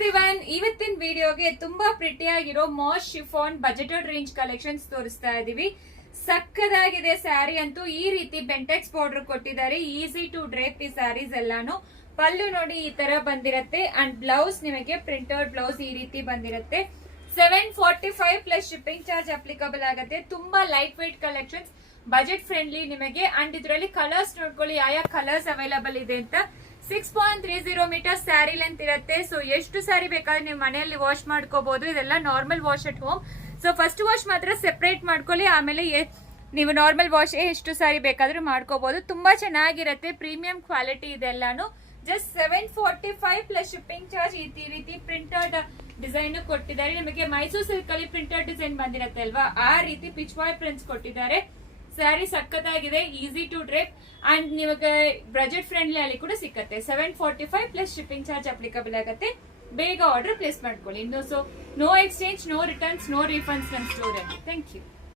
Everyone, ಇವತ್ತಿನ ವಿಡಿಯೋಗೆ ತುಂಬಾ ಪ್ರಿಟಿ ಆಗಿರೋ moss chiffon budgeted range collections ತೋರಿಸ್ತಾ ಇದೀವಿ. ಸಕ್ಕದಾಗಿದೆ ಸ್ಯಾರಿ ಅಂತೂ. ಈ ರೀತಿ ಬೆಂಟೆಕ್ಸ್ ಬಾರ್ಡರ್ ಕೊಟ್ಟಿದ್ದಾರೆ. ಈಸಿ ಟು ಡ್ರೇಪ್ ಈ ಸ್ಯಾರೀಸ್ ಎಲ್ಲಾನು. ಪಲ್ಲು ನೋಡಿ ಈ ತರ ಬಂದಿರತ್ತೆ ಅಂಡ್ ಬ್ಲೌಸ್ ನಿಮಗೆ ಪ್ರಿಂಟೆಡ್ ಬ್ಲೌಸ್ ಈ ರೀತಿ ಬಂದಿರತ್ತೆ. 745 ಪ್ಲಸ್ ಶಿಪ್ಪಿಂಗ್ ಚಾರ್ಜ್ ಅಪ್ಲಿಕಬಲ್ ಆಗುತ್ತೆ. ತುಂಬಾ light weight collections, budget friendly ನಿಮಗೆ. ಅಂಡ್ ಇದರಲ್ಲಿ ಕಲರ್ಸ್ ನೋಡ್ಕೊಳ್ಳಿ, ಯಾವ ಕಲರ್ಸ್ ಅವೈಲಬಲ್ ಇದೆ ಅಂತ. 6.30 ಮೀಟರ್ ಸ್ಯಾರಿ ಲೆಂತ್ ಇರುತ್ತೆ. ಸೊ ಎಷ್ಟು ಸ್ಯಾರಿ ಬೇಕಾದ್ರೆ ನೀವು ಮನೆಯಲ್ಲಿ ವಾಶ್ ಮಾಡ್ಕೋಬಹುದು. ಇದೆಲ್ಲ normal wash at home. So first wash ಮಾತ್ರ ಸೆಪರೇಟ್ ಮಾಡ್ಕೊಳ್ಳಿ, ಆಮೇಲೆ ನೀವು ನಾರ್ಮಲ್ ವಾಶ್ ಎಷ್ಟು ಸ್ಯಾರಿ ಬೇಕಾದ್ರೂ ಮಾಡ್ಕೋಬಹುದು. ತುಂಬಾ ಚೆನ್ನಾಗಿರುತ್ತೆ, ಪ್ರೀಮಿಯಂ ಕ್ವಾಲಿಟಿ ಇದೆಲ್ಲಾನು. Just 745 plus shipping charge. ಈ ರೀತಿ ಪ್ರಿಂಟೆಡ್ ಡಿಸೈನ್ ಕೊಟ್ಟಿದ್ದಾರೆ ನಿಮಗೆ. ಮೈಸೂರು ಸಿಲ್ಕ್ ಅಲ್ಲಿ ಪ್ರಿಂಟೆಡ್ ಡಿಸೈನ್ ಬಂದಿರತ್ತೆ ಅಲ್ವಾ, ಆ ರೀತಿ ಪಿಚ್ ವಾಯ್ ಪ್ರಿಂಟ್ಸ್ ಕೊಟ್ಟಿದ್ದಾರೆ. ಸ್ಯಾರಿ ಸಕ್ಕತ್ತಾಗಿದೆ, ಈಸಿ ಟು ಡ್ರೇಪ್ ಅಂಡ್ ನಿಮಗೆ ಬಜೆಟ್ ಫ್ರೆಂಡ್ಲಿ ಅಲ್ಲಿ ಕೂಡ ಸಿಕ್ಕತ್ತೆ. 745 ಪ್ಲಸ್ ಶಿಪ್ಪಿಂಗ್ ಚಾರ್ಜ್ ಅಪ್ಲಿಕಬಲ್ ಆಗುತ್ತೆ. ಬೇಗ ಆರ್ಡರ್ ಪ್ಲೇಸ್ ಮಾಡ್ಕೊಳ್ಳಿ. No exchange, no returns, no refunds ನನ್ನ ಸ್ಟೋರ್ ಅಲ್ಲಿ. Thank you.